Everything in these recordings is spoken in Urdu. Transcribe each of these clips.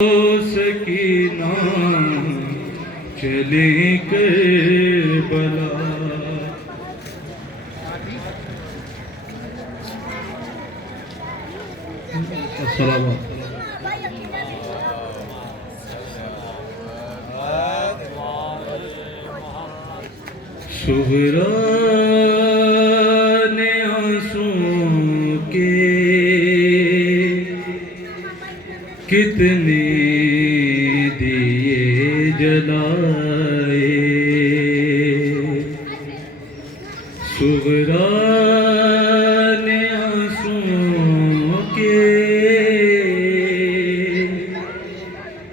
سکینہ چلے کربلا السلام علیکم سہران آنسوں کے کتنے دیے جلائے سہران آنسوں کے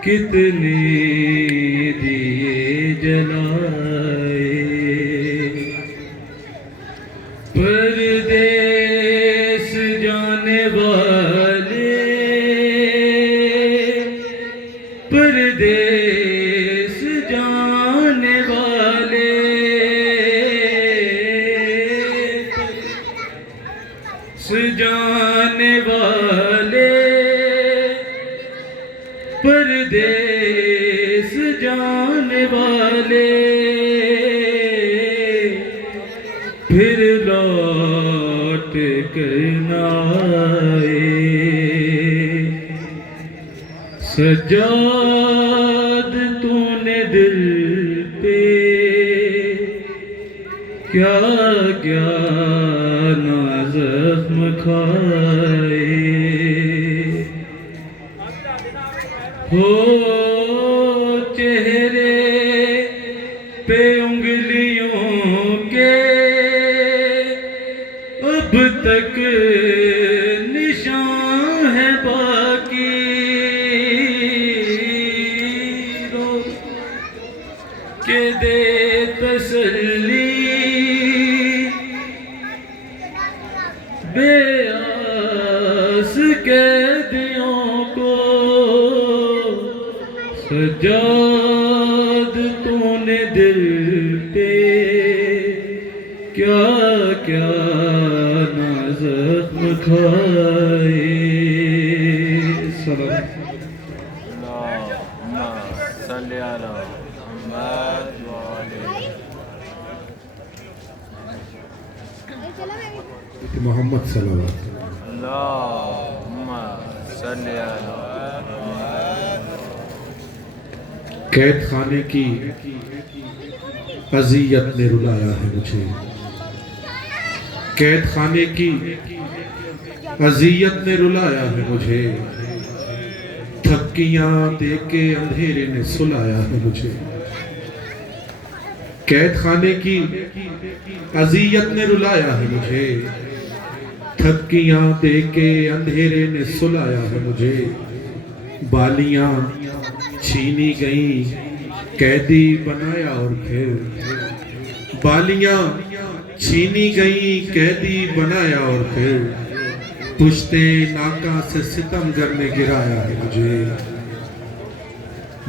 کتنے دیے جلائے پردیس جانے والے پردیس جانے والے سجانے والے پردیس جانے والے پھر لوٹ کر نہ آئے سجاد تو نے دل پہ کیا کیا نہ زخم کھائے ہو چہرے پہ انگلیوں کے اب تک نشان ہے باقی رو کے دے تسلی بے آس قیدیوں کو سجاد تو نے دل پہ کیا کیا نہ زخم کھائے سلام اللہم صلی علی محمد محمد صلی اللہ علیہ وسلم اللہم صلی علی محمد قید خانے کی اذیت نے رلایا ہے مجھے قید خانے کی اذیت نے رلایا ہے مجھے تھپکیاں دے کے اندھیرے نے سلایا ہے مجھے قید خانے کی اذیت نے رلایا ہے مجھے تھپکیاں دے کے اندھیرے نے سلایا ہے مجھے بالیاں چھینی گئیں قیدی بنایا اور پھر بالیاں چھینی گئیں قیدی بنایا اور پھر پشتے ناکا سے ستمگر نے گرایا ہے مجھے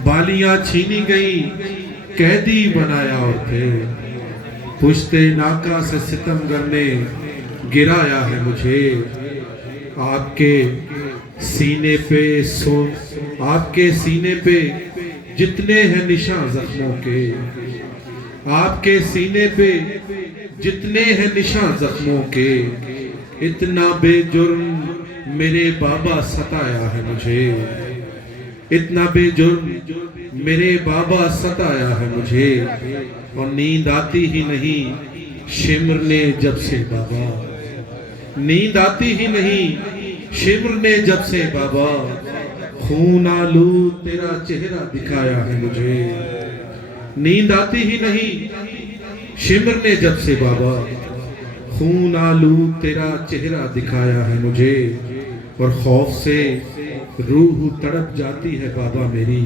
بالیاں چھینی گئیں قیدی بنایا اور پھر پشتے ناکا سے ستمگر نے گرایا ہے مجھے آپ کے سینے پہ آپ کے سینے پہ جتنے ہیں نشان زخموں کے آپ کے سینے پہ جتنے ہیں نشان زخموں کے اتنا بے جرم میرے بابا ستایا ہے مجھے اتنا بے جرم میرے بابا ستایا ہے مجھے اور نیند آتی ہی نہیں شمر نے جب سے بابا نیند آتی ہی نہیں شمر نے جب سے بابا خون آلو تیرا چہرہ دکھایا ہے مجھے نیند آتی ہی نہیں شمر نے جب سے بابا خون آلو تیرا چہرہ دکھایا ہے مجھے اور خوف سے روح تڑپ جاتی ہے بابا میری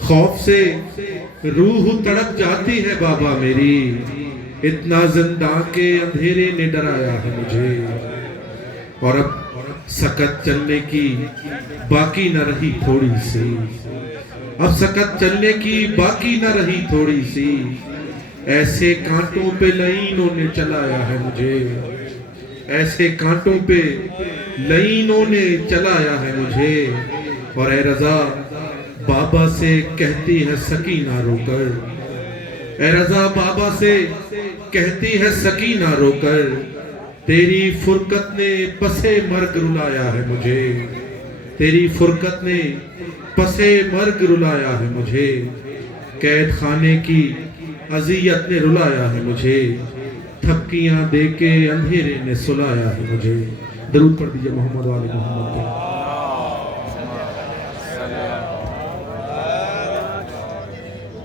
خوف سے روح تڑپ جاتی ہے بابا میری اتنا زندہ کے اندھیرے نے ڈرایا ہے مجھے اور اب سکت چلنے کی باقی نہ رہی تھوڑی سی اب سکت چلنے کی باقی نہ رہی تھوڑی سی ایسے کانٹوں پہ لعینوں نے چلایا ہے مجھے ایسے کانٹوں پہ لعینوں نے چلایا ہے مجھے اور اے رضا بابا سے کہتی ہے سکینہ رو کر، اے رضا بابا سے کہتی ہے سکینہ رو کر، تیری فرقت نے پسے مرگ رلایا ہے مجھے، تیری فرقت نے پسے مرگ رلایا ہے مجھے، قید خانے کی اذیت نے رلایا ہے مجھے، تھپکیاں دے کے اندھیرے نے سلایا ہے مجھے۔ درود پڑھ دیجئے محمد و آل محمد پہ۔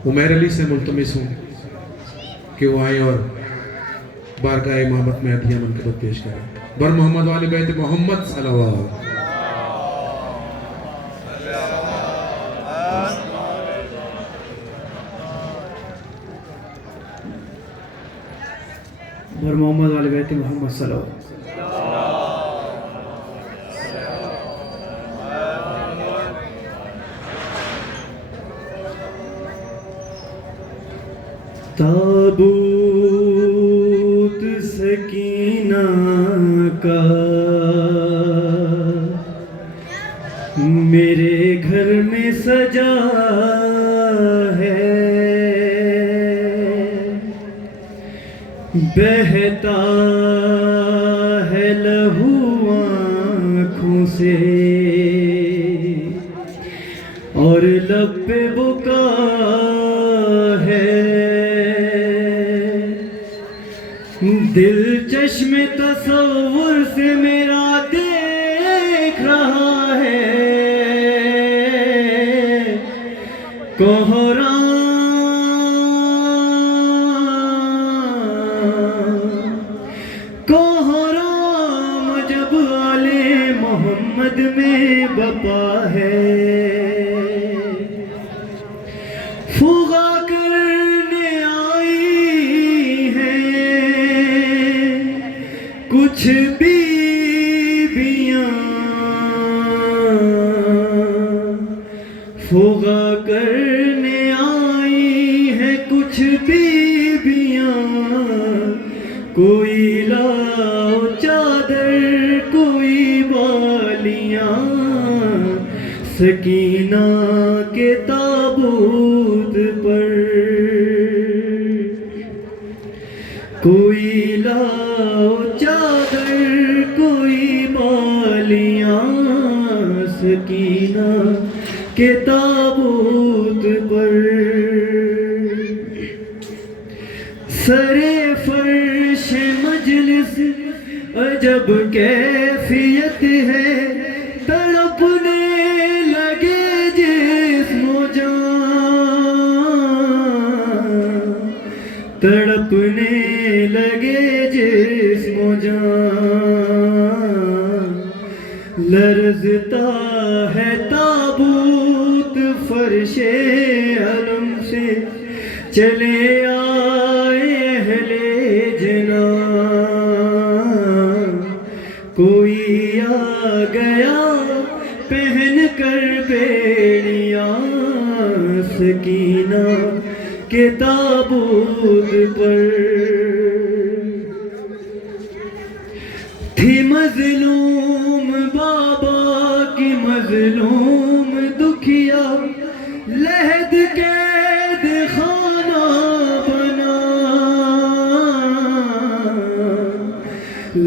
عمیر علی سے ملتمس ہوں کہ وہ آئیں اور بارگاہ امامت میں عطیہ منقبت پیش کریں۔ بر محمد و آل بیت محمد صلوات۔ بر محمد علی بیت محمد صلی اللہ علیہ وسلم۔ تابوت سکینہ کا میرے گھر میں سجا ہے، بہتا ہے لہو آنکھوں سے اور لب پہ بکا ہے، دل چشم تصور سے میرا دیکھ رہا ہے، کوہرام جب آل محمد میں بپا ہے، فغا کرنے آئی ہیں کچھ بیبیاں، فغا کرنے آئی ہیں کچھ بیبیاں، کوئی لاؤ چادر کوئی بالیاں، سکینہ کے تابوت پر کوئی لاؤ چادر کوئی بالیاں، سکینہ کے تابوت پر سرے فرش مجلس عجب کیفیت ہے، تڑپنے لگے جسم و جان، تڑپنے لگے جسم و جان، لرزتا ہے تابوت فرش علم سے، چلے آئے اہل جنان، کوئی آ گیا پہن کر بیڑیاں، سکینہ کے تابوت پر تھی مظلوم بابا کی مظلوم دکھیا، لحد قید خانہ بنا،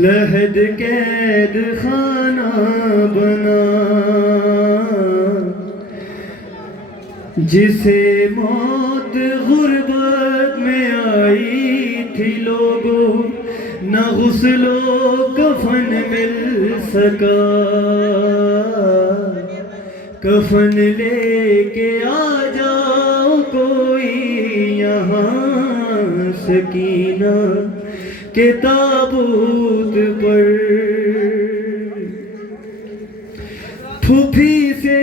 لحد قید خانہ بنا، جسے موت غربت میں آئی تھی لوگوں، نہ غسل و کفن مل سکا، کفن لے کے آ جاؤ کوئی یہاں، سکینہ کے تابوت پر پھوپھی سے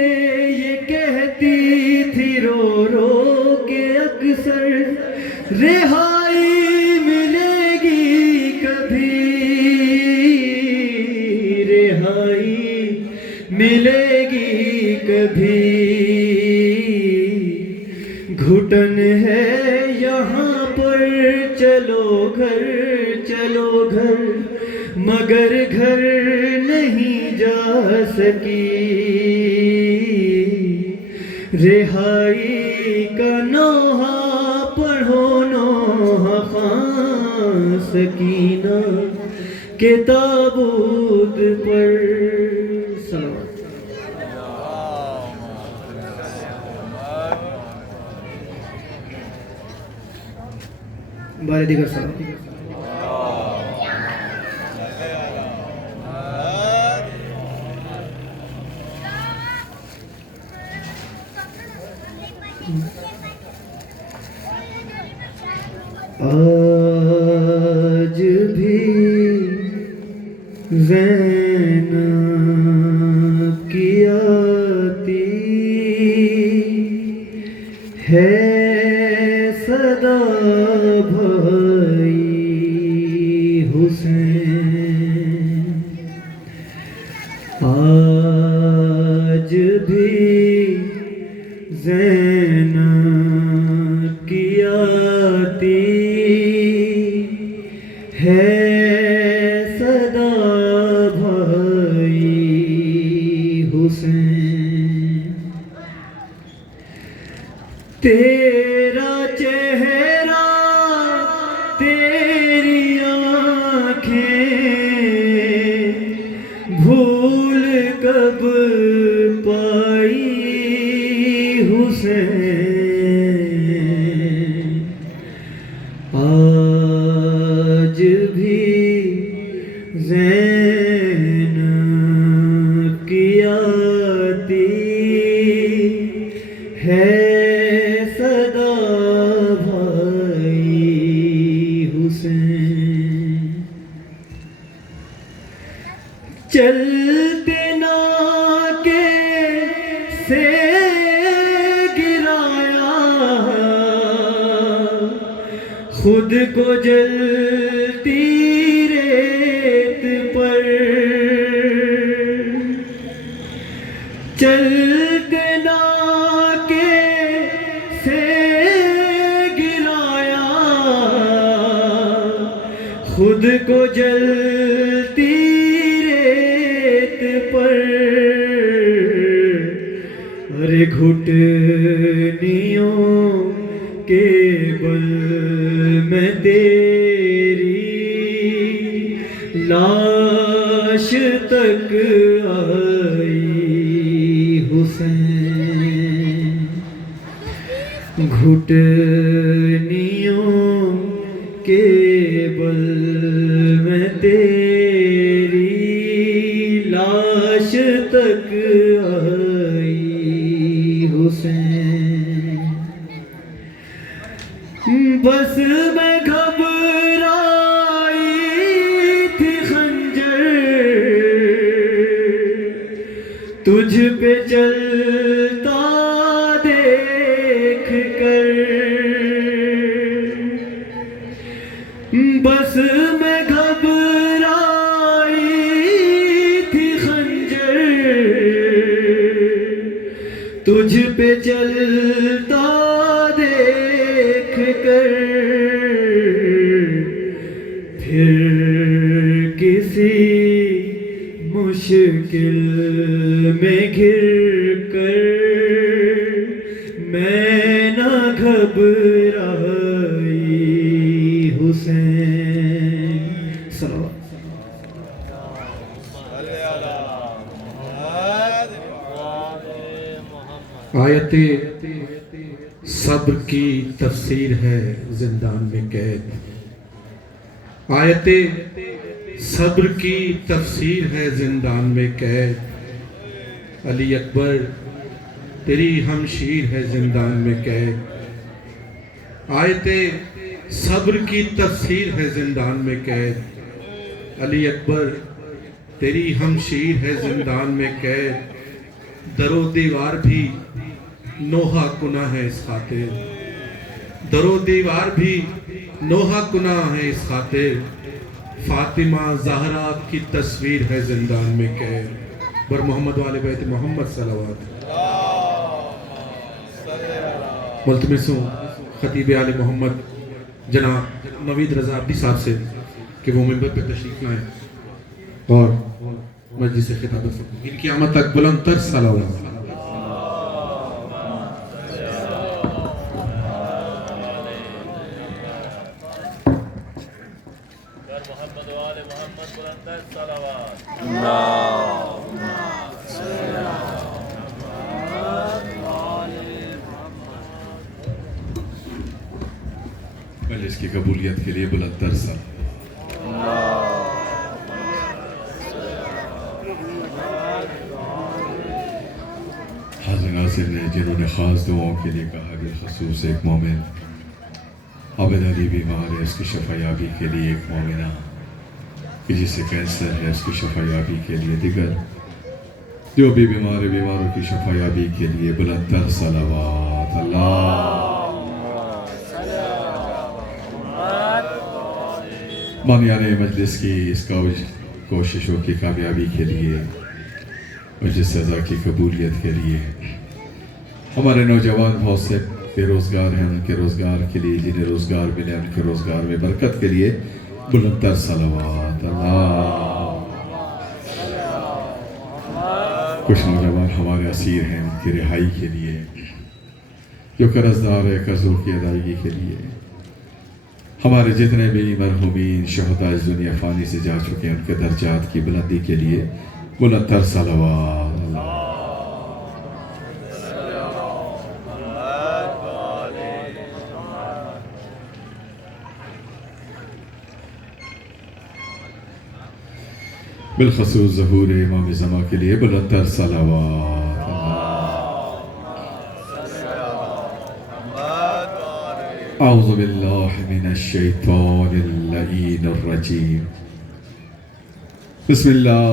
یہ کہتی تھی رو رو کے اکثر، رہائی ملے گی کبھی، رہائی ملے گی کبھی، گھٹن ہے یہاں پر چلو گھر چلو گھر، مگر گھر نہیں جا سکی، رہائی کا نوحہ پڑھو نوحہ خان سکینہ کے تابوت پر صلوات بارے دیگر صلوات آج بھی زینب کی آتی ہے صدا بھائی حسین، آج بھی زینب کی آتی ہے صدا بھائی حسین، تیرا چہرہ تیری آنکھیں بھول کب پائی حسین، آج بھی زینب کی آتی ہے صدا بھائی حسین، چلتے ناکے سے گرایا خود کو جلتی ریت پر، چلتے ناکے سے گرایا خود کو جلتی ریت پر، ارے گھٹنیوں کے بل میں تیری لاش تک آئی حسین، گھٹنیوں کے بل میں تیری لاش تک آئی حسین، بس میں گھبرائی تھی خنجر تجھ پہ چلتا دیکھ کر، بس میں گھبرائی تھی خنجر تجھ پہ چلتا دیکھ کر، پھر کسی مشکل میں گر کر میں نہ گھبرائی حسین، صلوات آیت صبر کی تفسیر ہے زندان میں قید، آیت صبر کی تفسیر ہے زندان میں قید، علی اکبر تیری ہمشیر ہے زندان میں قید، آیت صبر کی تفسیر ہے زندان میں قید، علی اکبر تیری ہمشیر ہے زندان میں قید، در و دیوار بھی نوحہ کنا ہے اس خاطر، در و دیوار بھی نوحہ کنا ہے اس خاطر، فاطمہ زہرا کی تصویر ہے زندان میں قید، بر محمد والے بیت محمد صلوات۔ ملتمس ہوں خطیب آل محمد جناب نوید رضا عبدی صاحب سے کہ وہ منبر پہ تشریف لائیں اور مجلس خطابت فرمائیں، ان کی آمد تک بلند تر صلوات۔ مجلس کی قبولیت کے لیے بلند تر سر حاضر ناظرین نے جنہوں نے خاص دعاؤں کے لیے کہا، بالخصوص ایک مومن عابد علی بیمار ہے، اس کی شفا یابی کے لیے، ایک مومنہ کہ جسے کینسر ہے، اس کی شفا یابی کے لیے، دیگر جو بھی بیمار ہے، بیماروں کی شفا یابی کے لیے بلند تر صلوات اللہ بامیان مجلس کی اس کوششوں کی کامیابی کے لیے، مجلس سزا کی قبولیت کے لیے، ہمارے نوجوان بہت سے بے روزگار ہیں، ان کے روزگار کے لیے، جنہیں روزگار ملے ان کے روزگار میں برکت کے لیے بلند تر صلوات اللہ۔ کچھ نوجوان ہمارے اسیر ہیں، ان کی رہائی کے لیے، جو قرض دار ہے قرضوں کی ادائیگی کے لیے، ہمارے جتنے بھی مرحومین شہداء اس دنیا فانی سے جا چکے ہیں، ان کے درجات کی بلندی کے لیے بلند تر صلوات اللہ۔ بالخصوص ظہور امام زمان کے لیے بلند تر صلوات اعوذ باللہ من الشیطان اللعین الرجیم بسم اللہ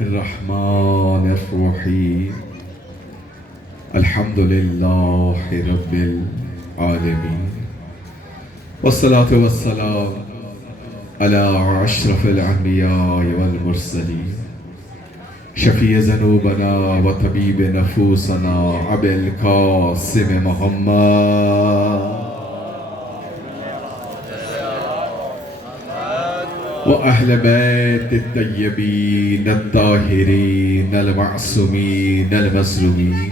الرحمن الرحیم الحمد للہ رب العالمین والصلاة والسلام على اشرف الانبیاء والمرسلین شفیع ذنوبنا و طبیب نفوسنا ابی القاسم محمد و اہل بیت الطیبین الطاہرین المعصومین المظلومین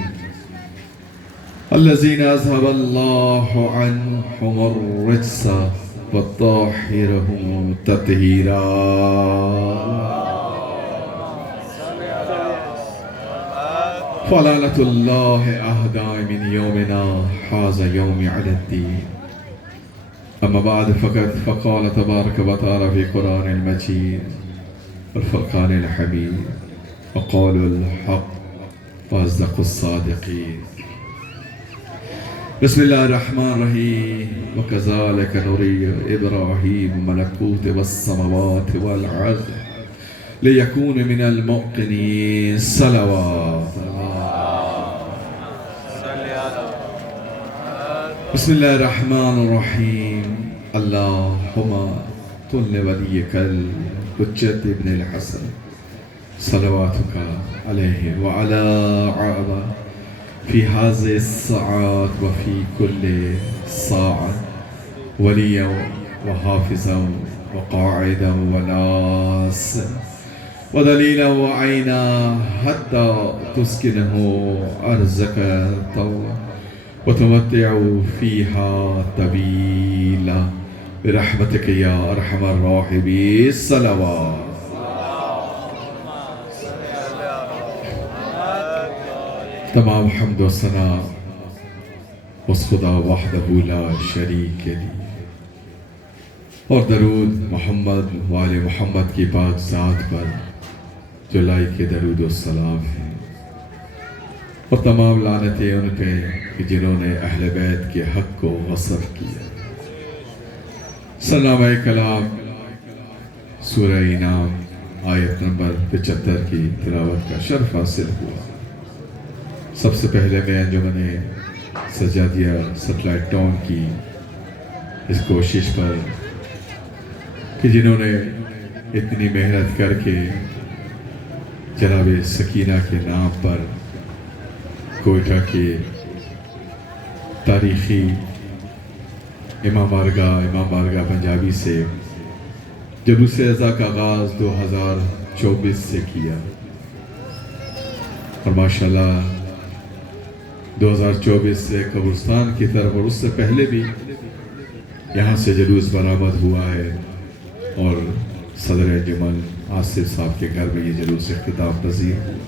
الذین اذهب اللہ عنہم الرجس وطاہرہم تطہیرا فلعنۃ اللہ اہدی من یومنا ھذا یوم علی الدین اما بعد فقال تبارک و تعالی فی قرآن المجید والفرقان الحمید وقول الحق واصدق الصادقین بسم اللہ الرحمن الرحیم وکذالک نری ابراہیم ملکوت والسماوات والارض لیکون من الموقنین صلوات بسم اللہ الرحمن الرحیم اللہم طل ولیک الحجت ابن الحسن صلواتک علیہ وعلا عابہ فی هذه الساعات وفی کل ساعة ولیا وحافظا وقاعدا وناصرا ودلیلا وعینا حتی تسکنه ارضک طوعا وتمتعوا فيها طويلا برحمتك يا ارحم الراحمين صلوات تمام حمد و ثنا اس خدا وحدہ لا شریک کے لیے اور درود محمد وآل محمد کی پاک ذات پر جو لائق درود و سلام ہے، اور تمام لعنتیں ان پہ کہ جنہوں نے اہل بیت کے حق کو غصب کیا۔ سلام کلام سورہ انعام آیت نمبر 75 کی تلاوت کا شرف حاصل ہوا۔ سب سے پہلے میں انجمن سجادیہ سیٹلائٹ ٹاؤن کی اس کوشش پر کہ جنہوں نے اتنی محنت کر کے جناب سکینہ کے نام پر کوئٹہ کے تاریخی امام بارگاہ پنجابی سے جلوس اعزاء کا آغاز 2024 سے کیا، اور ماشاءاللہ 2024 سے قبرستان کی طرف اور اس سے پہلے بھی یہاں سے جلوس برآمد ہوا ہے، اور صدر انجمن آصف صاحب کے گھر میں یہ جلوس اختتام پذیر ہوا۔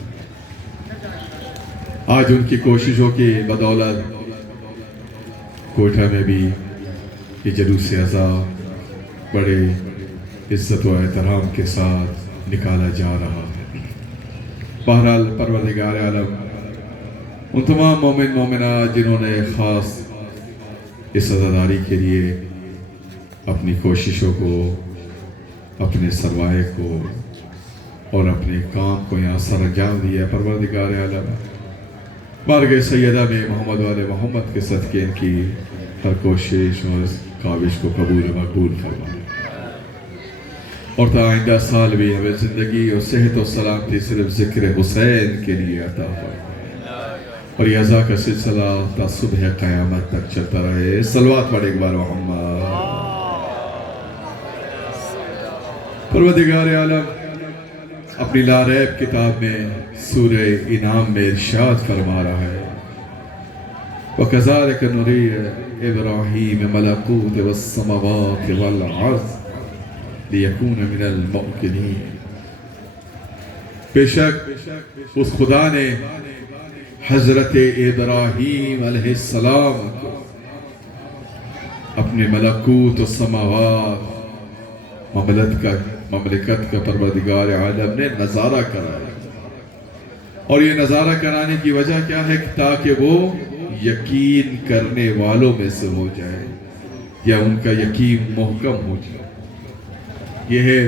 آج ان کی کوششوں کی بدولت کوئٹہ میں بھی یہ جلوس عزا بڑے عزت و احترام کے ساتھ نکالا جا رہا ہے۔ بہرحال پروردگار عالم ان تمام مومن مومنات جنہوں نے خاص اس عزاداری کے لیے اپنی کوششوں کو، اپنے سرمایے کو اور اپنے کام کو یہاں سر انجام دیا، پروردگار عالم بارگاہ سیدہ میں محمد والے محمد کے صدقے ان کی ہر کوشش اور اس کاوش کو قبول و مقبول فرمائے، اور تا آئندہ سال بھی ہمیں زندگی اور صحت و سلامتی صرف ذکر حسین کے لیے عطا فرمائے، اور یہ عزا کا سلسلہ تا صبح قیامت تک چلتا رہے۔ صلوات پڑھ ایک بار محمد۔ پروردگار عالم اپنی لا ریب کتاب میں سورہ انعام میں ارشاد فرما رہا ہے، وَكَذَلِكَ نُرِيَ إِبْرَاهِيمَ مَلَكُوتَ وَالسَّمَوَاتِ وَالْأَرْضِ لِيَكُونَ مِنَ الْمُوقِنِينَ۔ بے شک اس خدا نے حضرت ابراہیم علیہ السلام کو اپنے ملکوت و سماوات مملکت کا پروردگار عالم نے نظارہ کرایا، اور یہ نظارہ کرانے کی وجہ کیا ہے؟ تاکہ وہ یقین کرنے والوں میں سے ہو جائے، یا ان کا یقین محکم ہو جائے۔ یہ ہے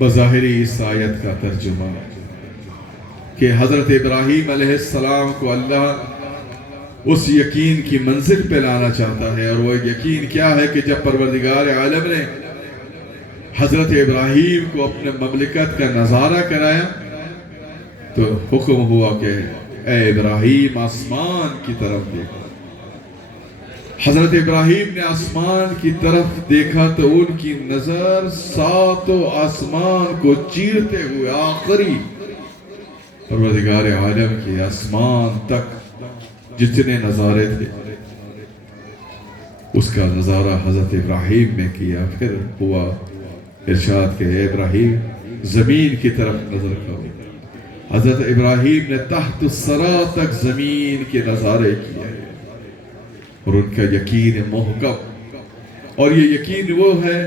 بظاہری اس آیت کا ترجمہ کہ حضرت ابراہیم علیہ السلام کو اللہ اس یقین کی منزل پہ لانا چاہتا ہے، اور وہ یقین کیا ہے کہ جب پروردگار عالم نے حضرت ابراہیم کو اپنے مملکت کا نظارہ کرایا تو حکم ہوا کہ اے ابراہیم آسمان کی طرف دیکھا۔ حضرت ابراہیم نے آسمان کی طرف دیکھا تو ان کی نظر ساتوں آسمان کو چیرتے ہوئے آخری پروردگار عالم کے آسمان تک جتنے نظارے تھے اس کا نظارہ حضرت ابراہیم نے کیا۔ پھر ہوا ارشاد کہ اے ابراہیم زمین کی طرف نظر کرو۔ حضرت ابراہیم نے تحت الثری تک زمین کے نظارے کیے، اور ان کا یقین محکم، اور یہ یقین وہ ہے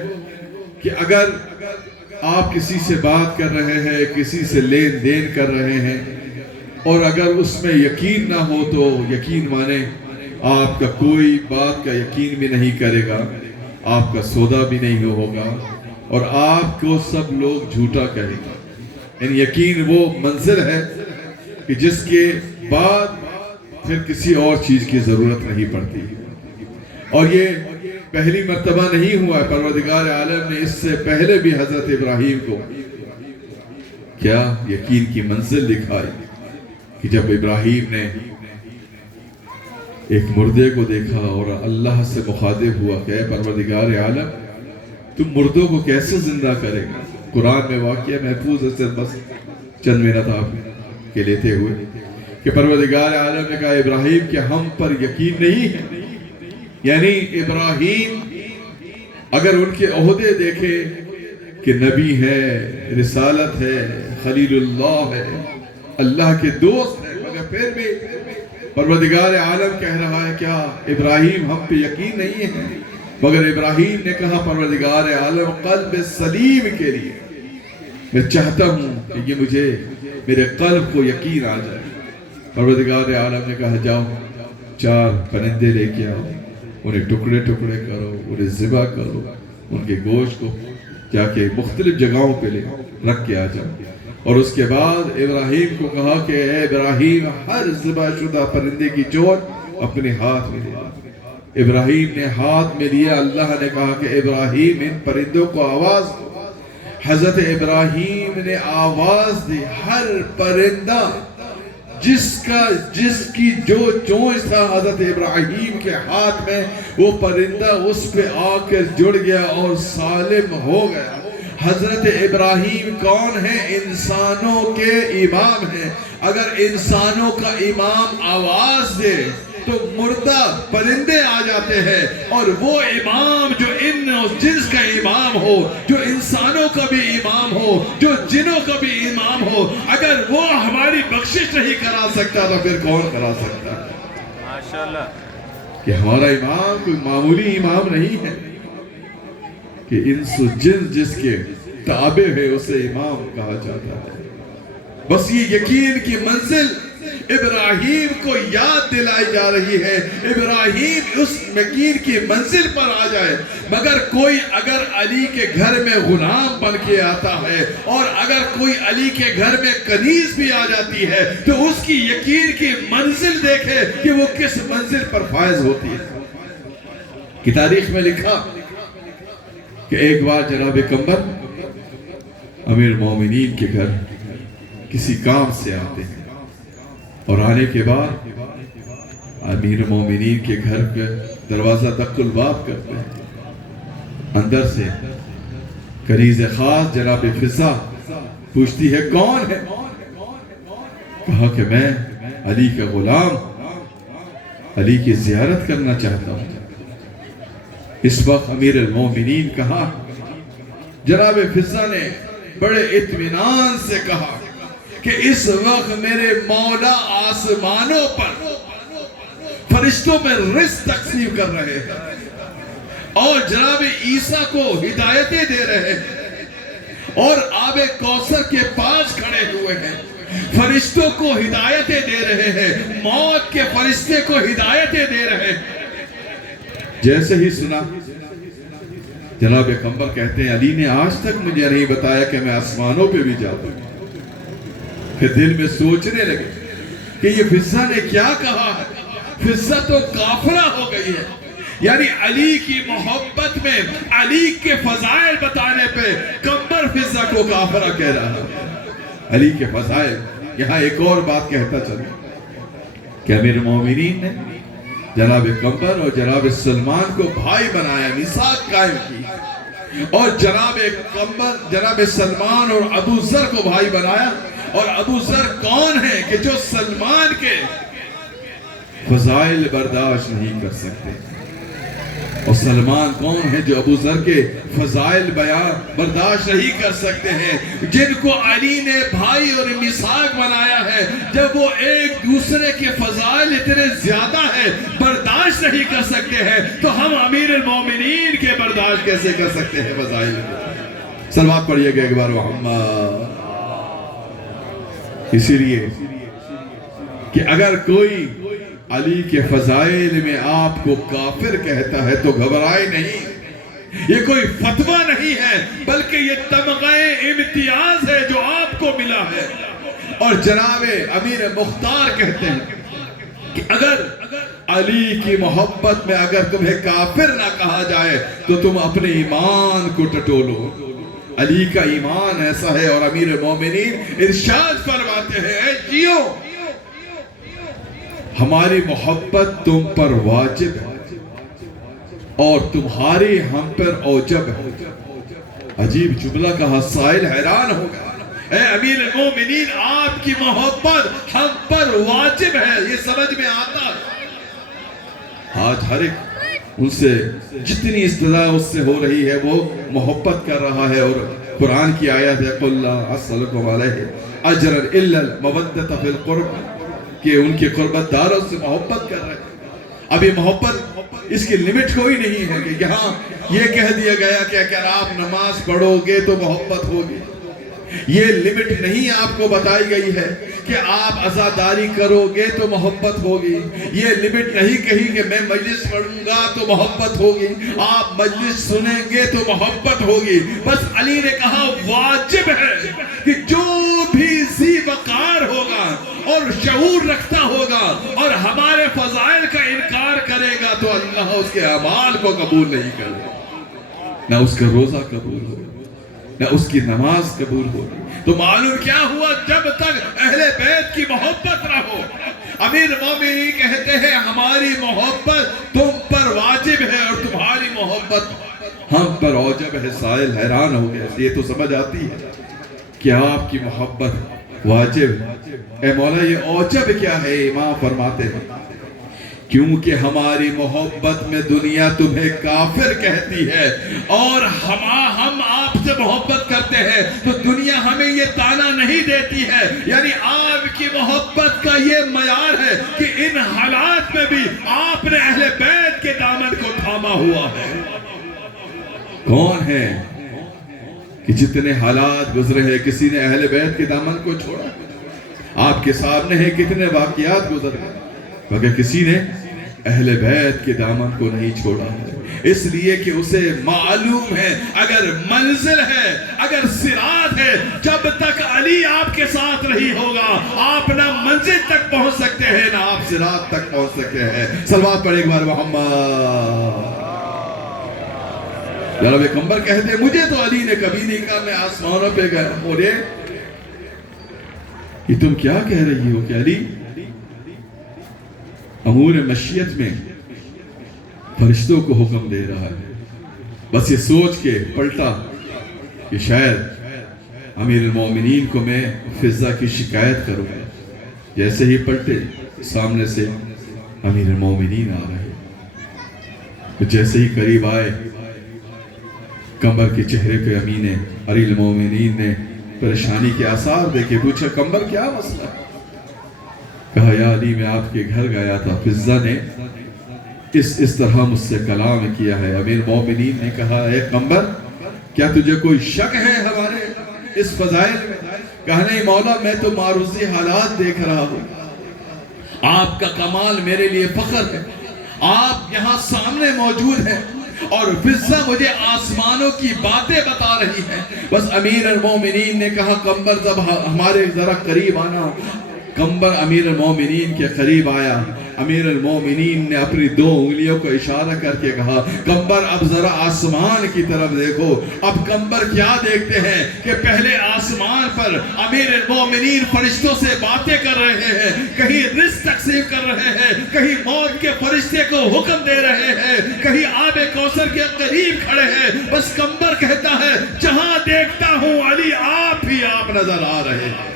کہ اگر آپ کسی سے بات کر رہے ہیں، کسی سے لین دین کر رہے ہیں، اور اگر اس میں یقین نہ ہو تو یقین مانے آپ کا کوئی بات کا یقین بھی نہیں کرے گا، آپ کا سودا بھی نہیں ہوگا، اور آپ کو سب لوگ جھوٹا کہیں گے۔ یعنی یقین وہ منزل ہے کہ جس کے بعد پھر کسی اور چیز کی ضرورت نہیں پڑتی، اور یہ پہلی مرتبہ نہیں ہوا ہے۔ پروردگار عالم نے اس سے پہلے بھی حضرت ابراہیم کو کیا یقین کی منزل دکھائی کہ جب ابراہیم نے ایک مردے کو دیکھا اور اللہ سے مخاطب ہوا کہ اے پروردگار عالم تم مردوں کو کیسے زندہ کرے گا؟ قرآن میں واقعہ محفوظ ہے، صرف بس چند منٹ آپ کے لیتے ہوئے کہ پروردگار عالم نے کہا ابراہیم کہ ہم پر یقین نہیں ہے۔ یعنی ابراہیم اگر ان کے عہدے دیکھے کہ نبی ہے، رسالت ہے، خلیل اللہ ہے، اللہ کے دوست ہے، مگر پھر بھی پروردگار عالم کہہ رہا ہے کیا ابراہیم ہم پہ یقین نہیں ہے؟ مگر ابراہیم نے کہا پروردگار عالم قلب سلیم کے لیے میں چاہتا ہوں کہ یہ مجھے میرے قلب کو یقین آ جائے۔ پروردگار عالم نے کہا جاؤ 4 پرندے لے کے آؤ، انہیں ٹکڑے ٹکڑے کرو، انہیں ذبح کرو، ان کے گوشت کو جا کے مختلف جگہوں پہ لے رکھ کے آ جاؤ، اور اس کے بعد ابراہیم کو کہا کہ اے ابراہیم ہر ذبح شدہ پرندے کی چوٹ اپنے ہاتھ میں لے۔ ابراہیم نے ہاتھ میں لیا، اللہ نے کہا کہ ابراہیم ان پرندوں کو آواز دو۔ حضرت ابراہیم نے آواز دی، ہر پرندہ جس کی جو چونچ تھا حضرت ابراہیم کے ہاتھ میں، وہ پرندہ اس پہ آ کر جڑ گیا اور سالم ہو گیا۔ حضرت ابراہیم کون ہیں؟ انسانوں کے امام ہیں۔ اگر انسانوں کا امام آواز دے تو مردہ پرندے آ جاتے ہیں، اور وہ امام جو ان جنس کا امام ہو، جو انسانوں کا بھی امام ہو، جو جنوں کا بھی امام ہو، اگر وہ ہماری بخشش نہیں کرا سکتا تو پھر کون کرا سکتا ہے؟ ماشاءاللہ کہ ہمارا امام کوئی معمولی امام نہیں ہے کہ انس و جنس جس کے تابع ہے اسے امام کہا جاتا ہے۔ بس یہ یقین کی منزل ابراہیم کو یاد دلائی جا رہی ہے، ابراہیم اس یقین کی منزل پر آ جائے۔ مگر کوئی اگر علی کے گھر میں غلام بن کے آتا ہے، اور اگر کوئی علی کے گھر میں کنیز بھی آ جاتی ہے، تو اس کی یقین کی منزل دیکھے کہ وہ کس منزل پر فائز ہوتی ہے۔ کہ تاریخ میں لکھا کہ ایک بار جناب قمر امیر مومنین کے گھر کسی کام سے آتے ہیں، اور آنے کے بعد امیر مومنین کے گھر پہ دروازہ دق الباب کرتے ہیں۔ اندر سے کنیز خاص جناب فضہ پوچھتی ہے کون ہے؟ کہا کہ میں علی کا غلام، علی کی زیارت کرنا چاہتا ہوں۔ اس وقت امیر المومنین کہا، جناب فضہ نے بڑے اطمینان سے کہا کہ اس وقت میرے مولا آسمانوں پر فرشتوں میں رزق تقسیم کر رہے ہیں، اور جناب عیسیٰ کو ہدایتیں دے رہے ہیں، اور آب کوثر کے پاس کھڑے ہوئے ہیں، فرشتوں کو ہدایتیں دے رہے ہیں، موت کے فرشتے کو ہدایتیں دے رہے ہیں۔ جیسے ہی سنا، جناب قمر کہتے ہیں علی نے آج تک مجھے نہیں بتایا کہ میں آسمانوں پہ بھی جاتا ہوں۔ کہ دل میں سوچنے لگے کہ یہ فضہ نے کیا کہا ہے، فضہ تو کافرہ ہو گئی ہے۔ یعنی علی کی محبت میں، علی کے فضائل بتانے پہ قمر فضہ کو کافرہ کہہ رہا ہے۔ علی کے فضائل، یہاں ایک اور بات کہتا چلے کہ امیر مومنین نے جناب قمر اور جناب سلمان کو بھائی بنایا، میثاق قائم کی، اور جناب قمر، جناب سلمان اور ابو ذر کو بھائی بنایا۔ اور ابو ذر کون ہے کہ جو سلمان کے فضائل برداشت نہیں کر سکتے، اور سلمان کون ہے جو ابو ذر کے فضائل برداشت نہیں کر سکتے ہیں، جن کو علی نے بھائی اور میثاق بنایا ہے۔ جب وہ ایک دوسرے کے فضائل اتنے زیادہ ہیں، برداشت نہیں کر سکتے ہیں، تو ہم امیر المومنین کے برداشت کیسے کر سکتے ہیں فضائل کو؟ صلوات پڑھیے گا ایک بار محمد۔ اسی لیے کہ اگر کوئی علی کے فضائل میں آپ کو کافر کہتا ہے تو گھبرائے نہیں، یہ کوئی فتویٰ نہیں ہے، بلکہ یہ تمغہ امتیاز ہے جو آپ کو ملا ہے۔ اور جناب امیر مختار کہتے ہیں کہ اگر علی کی محبت میں اگر تمہیں کافر نہ کہا جائے تو تم اپنے ایمان کو ٹٹولو۔ علی کا ایمان ایسا ہے، اور امیر مومنین ارشاد فرماتے ہیں، اے جیو، ہماری محبت تم پر واجب ہے اور تمہاری ہم پر اوجب ہے۔ عجیب جملہ کہا، سائل حیران ہو گیا، اے امیر المومنین آپ کی محبت ہم پر واجب ہے، یہ سمجھ میں آتا ہے۔ آج ہر ایک ان سے جتنی استدعا اس سے ہو رہی ہے وہ محبت کر رہا ہے، اور قرآن کی آیت ہے قُلْ لَا أَسْأَلُكُمْ عَلَيْهِ أَجْرًا إِلَّا الْمَوَدَّةَ فِي الْقُرْبِ، کہ ان کے قربت داروں سے محبت کر رہے ہیں۔ اب یہ محبت اس کی لیمٹ کوئی نہیں ہے کہ یہاں یہ کہہ دیا گیا کہ اگر آپ نماز پڑھو گے تو محبت ہوگی، یہ لیمٹ نہیں آپ کو بتائی گئی ہے کہ آپ عزاداری کرو گے تو محبت ہوگی، یہ لیمٹ نہیں کہی کہ میں مجلس پڑھوں گا تو محبت ہوگی، آپ مجلس سنیں گے تو محبت ہوگی۔ بس علی نے کہا واجب ہے کہ جو بھی ذی وقار ہوگا اور شعور رکھتا ہوگا اور ہمارے فضائل کا انکار کرے گا تو اللہ اس کے اعمال کو قبول نہیں کرے گا، نہ اس کا روزہ قبول ہوگا، نہ اس کی نماز قبول ہوگی۔ تو معلوم کیا ہوا، جب تک اہل بیت کی محبت نہ ہو، امیر مومنین کہتے ہیں ہماری محبت تم پر واجب ہے اور تمہاری محبت ہم پر اوجب ہے۔ سائل حیران ہو گیا، یہ تو سمجھ آتی ہے کہ آپ کی محبت واجب ہے، اے مولا یہ اوجب کیا ہے؟ امام فرماتے ہیں کیونکہ ہماری محبت میں دنیا تمہیں کافر کہتی ہے، اور ہم آپ سے محبت کرتے ہیں تو دنیا ہمیں یہ طعنہ نہیں دیتی ہے۔ یعنی آپ کی محبت کا یہ معیار ہے کہ ان حالات میں بھی آپ نے اہل بیت کے دامن کو تھاما ہوا ہے۔ کون ہے کہ جتنے حالات گزرے ہیں کسی نے اہل بیت کے دامن کو چھوڑا؟ آپ کے سامنے ہے کتنے واقعات گزر گئے، مگر کسی نے اہل بیت کے دامن کو نہیں چھوڑا ہے، اس لیے کہ اسے معلوم ہے اگر منزل ہے، اگر صراط ہے، جب تک علی آپ کے ساتھ نہیں ہوگا آپ نہ منزل تک پہنچ سکتے ہیں نہ آپ صراط تک پہنچ سکتے ہیں۔ صلوات پڑھ ایک بار محمد۔ جناب پیغمبر کہتے ہیں مجھے تو علی نے کبھی نہیں کہا میں آسمانوں پہ گیا ہوں۔ یہ تم کیا کہہ رہی ہو کہ علی امور مشیت میں فرشتوں کو حکم دے رہا ہے؟ بس یہ سوچ کے پلٹا کہ شاید امیر المومنین کو میں فضہ کی شکایت کروں گا۔ جیسے ہی پلٹے سامنے سے امیر المومنین آ رہے، جیسے ہی قریب آئے قمر کے چہرے پہ امین علی المومنین نے پریشانی کے آثار دیکھے، پوچھا قمر کیا مسئلہ؟ کہا یا علی میں آپ کے گھر گیا تھا، فضہ نے اس طرح مجھ سے کلام کیا ہے۔ امیر مومنین نے کہا اے قمر کیا تجھے کوئی شک ہے ہمارے اس فضائل میں؟ کہا نہیں مولا میں تو معروضی حالات دیکھ رہا ہوں، آپ کا کمال میرے لیے فخر ہے، آپ یہاں سامنے موجود ہیں اور فضہ مجھے آسمانوں کی باتیں بتا رہی ہے۔ بس امیر المومنین نے کہا قمر جب ہمارے ذرا قریب آنا۔ قمر امیر المومنین کے قریب آیا، امیر المومنین نے اپنی 2 انگلیوں کو اشارہ کر کے کہا قمر اب ذرا آسمان کی طرف دیکھو۔ اب قمر کیا دیکھتے ہیں کہ پہلے آسمان پر امیر المومنین فرشتوں سے باتیں کر رہے ہیں، کہیں رزق تقسیم کر رہے ہیں، کہیں موت کے فرشتے کو حکم دے رہے ہیں، کہیں آب کوثر کے قریب کھڑے ہیں۔ بس قمر کہتا ہے جہاں دیکھتا ہوں علی آپ ہی آپ نظر آ رہے ہیں۔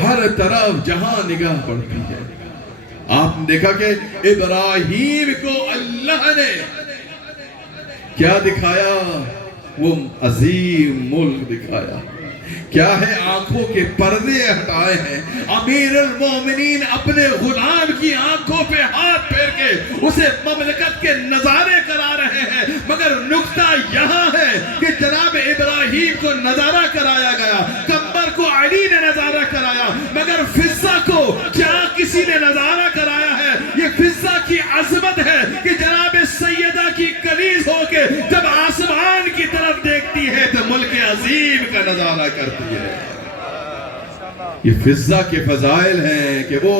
ہر طرف جہاں نگاہ پڑتی ہے آپ نے دیکھا کہ ابراہیم کو اللہ نے کیا دکھایا؟ وہ عظیم ملک دکھایا۔ کیا ہے آنکھوں کے پردے ہٹائے ہیں۔ امیر المومنین اپنے غلام کی آنکھوں پہ ہاتھ پھیر کے اسے مملکت کے نظارے کرا رہے ہیں، مگر نکتہ یہاں ہے کہ جناب ابراہیم کو نظارہ کرایا گیا، قمر کو علی نے نظارہ کرایا، مگر فضہ کو کیا کسی نے نظارہ کرایا ہے؟ یہ فضہ کی عظمت ہے کہ جناب سیدہ کی کنیز ہو کے جب آسمان کی طرف دیکھتی ہے تو ملک عظیم کا نظارہ کرتی ہے۔ یہ فضہ کے فضائل ہیں کہ وہ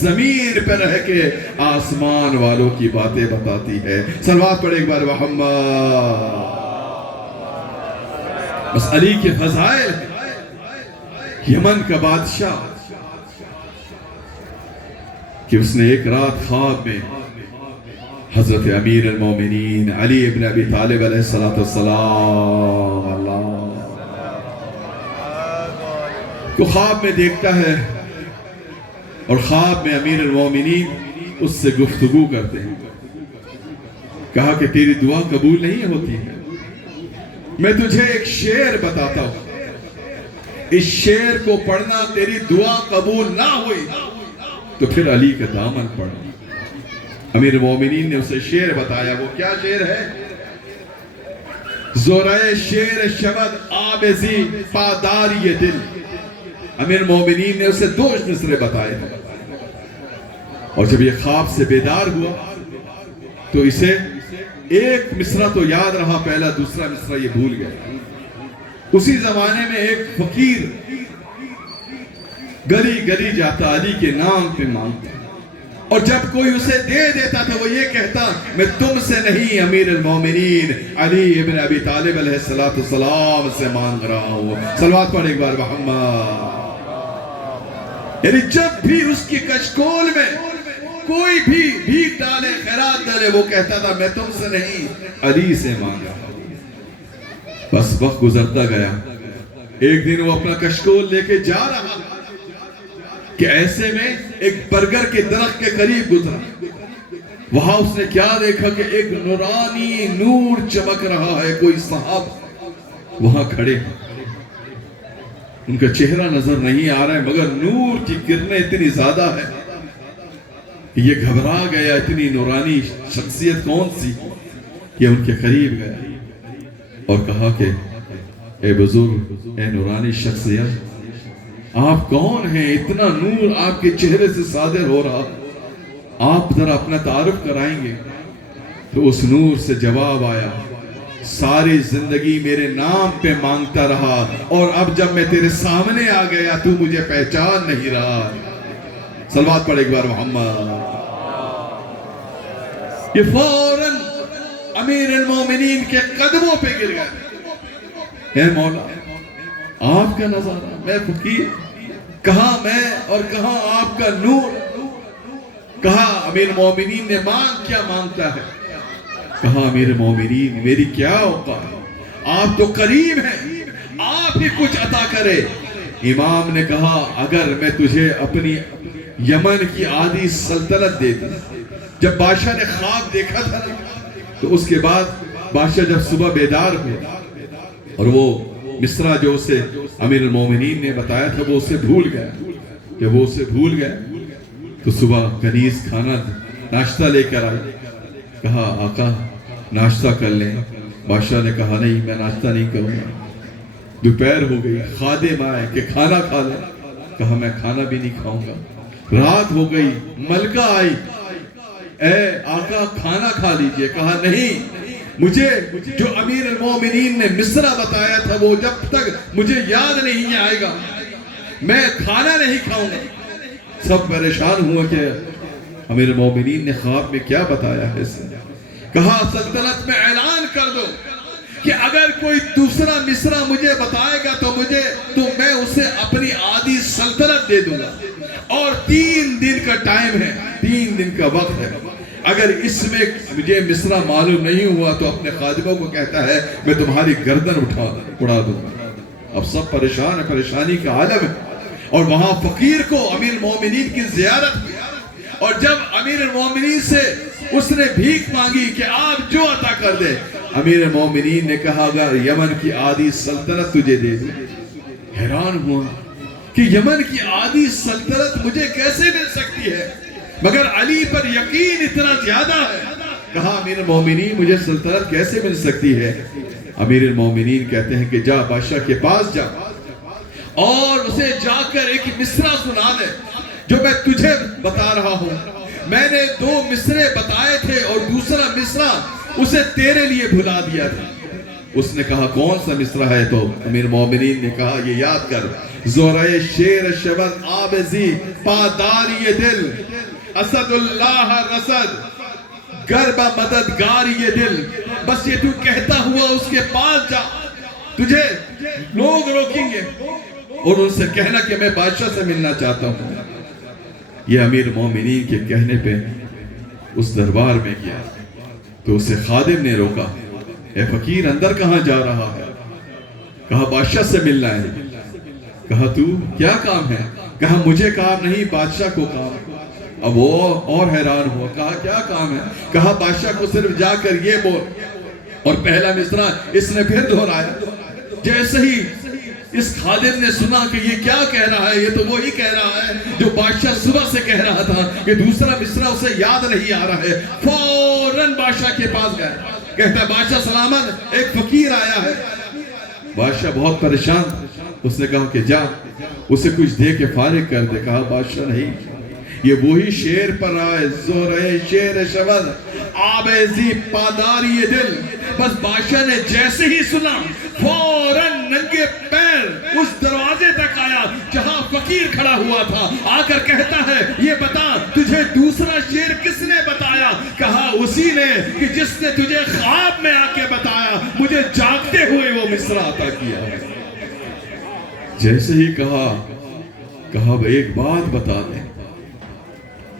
زمین پہ رہ کے آسمان والوں کی باتیں بتاتی ہے۔ صلوات پڑھ ایک بار محمد۔ بس علی کے فضائل یمن کا بادشاہ کہ اس نے ایک رات خواب میں حضرت امیر المومنین علی ابن ابی طالب علیہ السلام کو خواب میں دیکھتا ہے، اور خواب میں امیر المومنین اس سے گفتگو کرتے ہیں۔ کہا کہ تیری دعا قبول نہیں ہوتی ہے، میں تجھے ایک شعر بتاتا ہوں، اس شعر کو پڑھنا، تیری دعا قبول نہ ہوئی تو پھر علی کا دامن پڑھنا۔ امیر المومنین نے اسے شعر بتایا۔ وہ کیا شعر ہے؟ زورائے شعر شبد آبزی پاداری دل۔ امیر المومنین نے اسے 2 مصرے بتائے ہیں، اور جب یہ خواب سے بیدار ہوا تو اسے ایک مصرع تو یاد رہا، پہلا، دوسرا مصرع یہ بھول گیا۔ اسی زمانے میں ایک فقیر گلی گلی جاتا، علی کے نام پہ مانگتا، اور جب کوئی اسے دے دیتا تو وہ یہ کہتا میں تم سے نہیں امیر المومنین علی ابن ابی طالب علیہ السلام سے مانگ رہا ہوں۔ صلوات پڑھ ایک بار محمد۔ یعنی جب بھی اس کی کشکول میں کوئی بھی بھیک ڈالے، خیرات ڈالے، وہ کہتا تھا میں تم سے نہیں علی سے مانگ رہا ہوں۔ بس وقت گزرتا گیا، ایک دن وہ اپنا کشکول لے کے جا رہا کہ ایسے میں ایک برگر کے درخت کے قریب گزرا. وہاں اس نے کیا دیکھا کہ ایک نورانی نور چمک رہا ہے. کوئی صاحب وہاں کھڑے ہیں, ان کا چہرہ نظر نہیں آ رہا ہے, مگر نور کی کرنیں اتنی زیادہ ہے کہ یہ گھبرا گیا. اتنی نورانی شخصیت کون سی؟ یہ ان کے قریب گیا اور کہا کہ اے بزرگ, اے نورانی شخصیت, آپ کون ہیں؟ اتنا نور آپ کے چہرے سے صادر ہو رہا, آپ ذرا اپنا تعارف کرائیں گے؟ تو اس نور سے جواب آیا, ساری زندگی میرے نام پہ مانگتا رہا, اور اب جب میں تیرے سامنے آ گیا تو مجھے پہچان نہیں رہا. صلوات پڑھ ایک بار محمد. یہ فوراً امیر المومنین کے قدموں پہ گر گیا. اے مولا, آپ کا نظارہ, میں فقیر, کہاں میں اور کہاں آپ کا نور. کہا امیر المومنین نے مانگ کیا مانگتا ہے. کہا امیر مومنین میری کیا اوقات, آپ تو قریب ہیں, آپ ہی کچھ عطا کرے. امام نے کہا اگر میں تجھے اپنی یمن کی آدھی سلطنت دے دی. جب بادشاہ نے خواب دیکھا تھا تو اس کے بعد بادشاہ جب صبح بیدار ہوئے اور وہ مصرع جو اسے امیر المومنین نے بتایا تھا وہ اسے بھول گیا. جب وہ اسے بھول گیا تو صبح کنیز کھانا ناشتہ لے کر آئی. کہا آقا ناشتہ کر لیں. بادشاہ نے کہا نہیں, میں ناشتہ نہیں کروں گا. دوپہر ہو گئی, خادم آئے کہ کھانا کھا لیں. کہا میں کھانا بھی نہیں کھاؤں گا. رات ہو گئی, ملکہ آئی, اے آقا کھانا کھا لیجئے. کہا نہیں, مجھے جو امیر المومنین نے مصرع بتایا تھا وہ جب تک مجھے یاد نہیں آئے گا میں کھانا نہیں کھاؤں گا. سب پریشان ہوا کہ امیر المومنین نے خواب میں کیا بتایا ہے اسے. کہا سلطنت میں اعلان کر دو کہ اگر کوئی دوسرا مصرع مجھے بتائے گا تو میں اسے اپنی آدھی سلطنت دے دوں گا, اور 3 دن کا ٹائم ہے, 3 دن کا وقت ہے. اگر اس میں مجھے مصرع معلوم نہیں ہوا تو اپنے خادموں کو کہتا ہے میں تمہاری گردن اڑا دوں گا. اب سب پریشان ہے, پریشانی کا عالم ہے. اور وہاں فقیر کو امیر المومنین کی زیارت ہوئی, اور جب امیر المومنین سے اس نے بھیک مانگی کہ آپ جو عطا کر دے, امیر المومنین نے کہا اگر یمن کی آدھی سلطنت تجھے دے دوں. حیران ہوا کہ یمن کی آدھی سلطنت مجھے کیسے مل سکتی ہے, مگر علی پر یقین اتنا زیادہ ہے. کہا امیر المومنین مجھے سلطنت کیسے مل سکتی ہے. امیر المومنین کہتے ہیں کہ جا بادشاہ کے پاس جا اور اسے جا کر ایک مصرع سنا دے جو میں تجھے بتا رہا ہوں. میں نے 2 مصرے بتائے تھے اور دوسرا مصرع اسے تیرے لیے بھلا دیا تھا. اس نے کہا کون سا مصرع ہے؟ تو امیر مومنین نے کہا یہ یاد کر, زورے شیر شبد آبزی پاداری دل, اسد اللہ رسد گربہ مددگاری دل. بس یہ تو کہتا ہوا اس کے پاس جا, تجھے لوگ روکیں گے, اور ان سے کہنا کہ میں بادشاہ سے ملنا چاہتا ہوں. یہ امیر مومنین کے کہنے پہ اس دربار میں گیا تو اسے خادم نے روکا, اے فقیر اندر کہاں جا رہا ہے؟ کہا بادشاہ سے ملنا ہے. کہا تو کیا کام ہے؟ کہا مجھے کام نہیں, بادشاہ کو کام. اب وہ اور حیران ہوا, کہا کیا کام ہے؟ کہا بادشاہ کو صرف جا کر یہ بول. اور پہلا مصرع اس نے پھر دہرایا. جیسے ہی اس خادم نے سنا کہ یہ کیا کہہ رہا ہے, یہ تو وہی کہہ رہا ہے جو بادشاہ صبح سے کہہ رہا تھا, کہ دوسرا مصرع اسے یاد نہیں آ رہا ہے. فوراً بادشاہ کے پاس گئے. کہتا ہے بادشاہ سلامت, ایک فقیر آیا ہے. بادشاہ بہت پریشان. اس نے کہا کہ جا اسے کچھ دے کے فارغ کر دے. کہا بادشاہ نہیں, یہ وہی شیر پر آئے, زورے شیر شبد آبیزی پاداری دل. بس بادشاہ نے جیسے ہی سنا فوراً ننگے پیر اس دروازے تک آیا جہاں فقیر کھڑا ہوا تھا. آ کر کہتا ہے یہ بتا تجھے دوسرا شیر کس نے بتایا؟ کہا اسی نے کہ جس نے تجھے خواب میں آ کے بتایا, مجھے جاگتے ہوئے وہ مصرع عطا کیا. جیسے ہی کہا ایک بات بتا دیں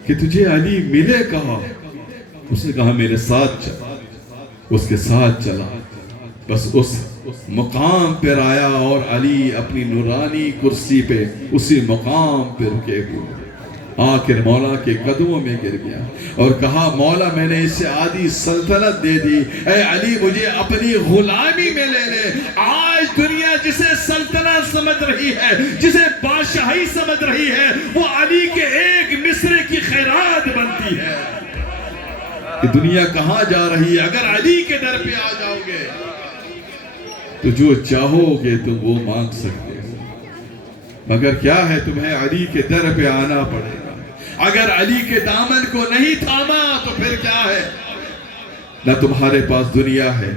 کہ تجھے علی ملے کہا. اس نے کہا میرے ساتھ چل. اس کے ساتھ چلا. بس اس مقام پر آیا اور علی اپنی نورانی کرسی پہ اسی مقام پہ رکے ہوئے آخر مولا کے قدموں میں گر گیا اور کہا مولا میں نے اسے آدھی سلطنت دے دی، اے علی مجھے اپنی غلامی میں لے لے۔ آج دنیا جسے سلطنت سمجھ رہی ہے، جسے بادشاہی سمجھ رہی ہے، وہ علی کے ایک مصرے کی خیرات بنتی ہے۔ کہ دنیا کہاں جا رہی ہے؟ اگر علی کے در پہ آ جاؤ گے تو جو چاہو گے تم وہ مانگ سکتے ہو، مگر کیا ہے تمہیں علی کے در پہ آنا پڑے گا۔ اگر علی کے دامن کو نہیں تھاما تو پھر کیا ہے؟ نہ تمہارے پاس دنیا ہے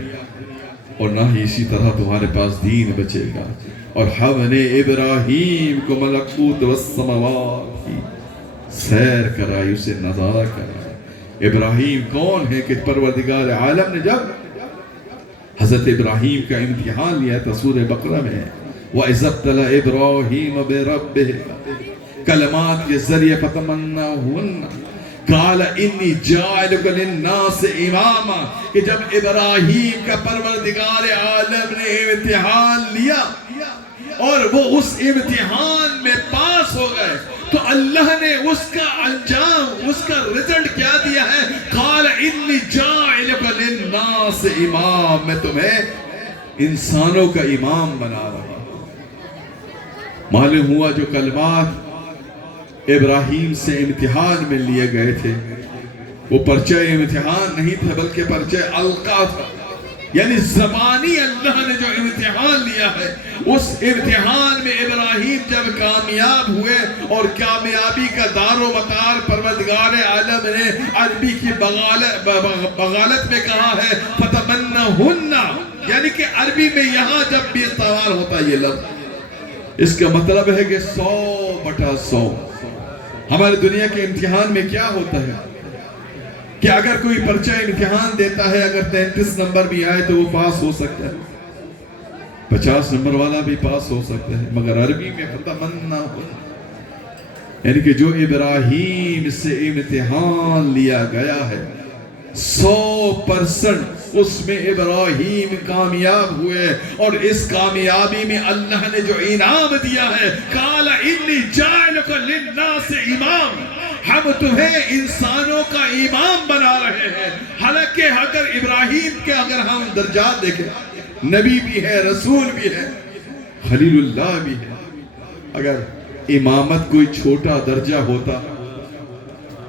اور نہ ہی اسی طرح تمہارے پاس دین بچے گا۔ اور ہم نے ابراہیم کو ملکوت والسماوات کی سیر کرائی، اسے نظارہ کرایا۔ ابراہیم کون ہے کہ پروردگار عالم نے جب حضرت ابراہیم کا امتحان لیا تھا، سورہ بقرہ میں وَإِذَا ابْتَلَىٰ إِبْرَاهِيمَ بِرَبِّهِ کلمات کے ذریعے فَتَمَنَّاهُنَّ قَالَ إِنِّي جَاعِلُكَ لِلنَّاسِ إِمَامًا کہ جب ابراہیم کا پروردگار عالم نے امتحان لیا اور وہ اس امتحان میں پاس ہو گئے تو اللہ نے اس کا انجام، اس کا رزلٹ کیا دیا ہے؟ قَالَ إِنِّي جَاعِلُكَ لِلنَّاسِ إِمَامًا میں تمہیں انسانوں کا امام بنا رہا ہوں۔ معلوم ہوا جو کلمات ابراہیم سے امتحان میں لیے گئے تھے وہ پرچہ امتحان نہیں تھا بلکہ پرچہ القا تھا، یعنی زبانی اللہ نے جو امتحان لیا ہے اس امتحان میں ابراہیم جب کامیاب ہوئے اور کامیابی کا دار و مدار پروردگار عالم نے عربی کی بغالت میں کہا ہے فَتَمَنَّهُنَّ، یعنی کہ عربی میں یہاں جب بھی استعمال ہوتا ہے یہ لفظ، اس کا مطلب ہے کہ 100/100۔ ہماری دنیا کے امتحان میں کیا ہوتا ہے کہ اگر کوئی پرچہ امتحان دیتا ہے، اگر 33 نمبر بھی آئے تو وہ پاس ہو سکتا ہے، 50 نمبر والا بھی پاس ہو سکتا ہے، مگر عربی میں فَتَمَنَّاهُنَّ یعنی کہ جو ابراہیم سے امتحان لیا گیا ہے 100% اس میں ابراہیم کامیاب ہوئے، اور اس کامیابی میں اللہ نے جو انعام دیا ہے قَالَ إِنِّي جَاعِلُكَ لِلنَّاسِ إِمَامًا ہم تمہیں انسانوں کا امام بنا رہے ہیں۔ حالانکہ اگر ابراہیم کے اگر ہم درجات دیکھیں، نبی بھی ہے، رسول بھی ہے، خلیل اللہ بھی ہے، اگر امامت کوئی چھوٹا درجہ ہوتا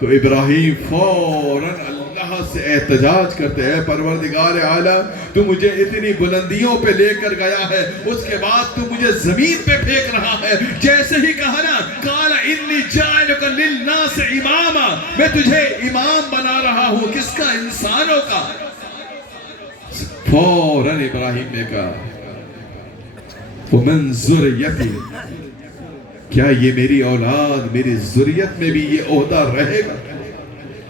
تو ابراہیم فوراً اللہ سے احتجاج کرتے ہیں، پروردگار عالم تو مجھے اتنی بلندیوں پہ لے کر گیا ہے، اس کے بعد تو مجھے زمین پہ پھینک رہا ہے۔ جیسے ہی کہا نا قَالَ إِنِّي جَاعِلُكَ لِلنَّاسِ إِمَامًا میں تجھے امام بنا رہا ہوں، کس کا؟ انسانوں کا۔ فوراً ابراہیم نے کہا وَمِن ذُرِّيَّتِي کیا یہ میری اولاد، میری ذریت میں بھی یہ عہدہ رہے گا؟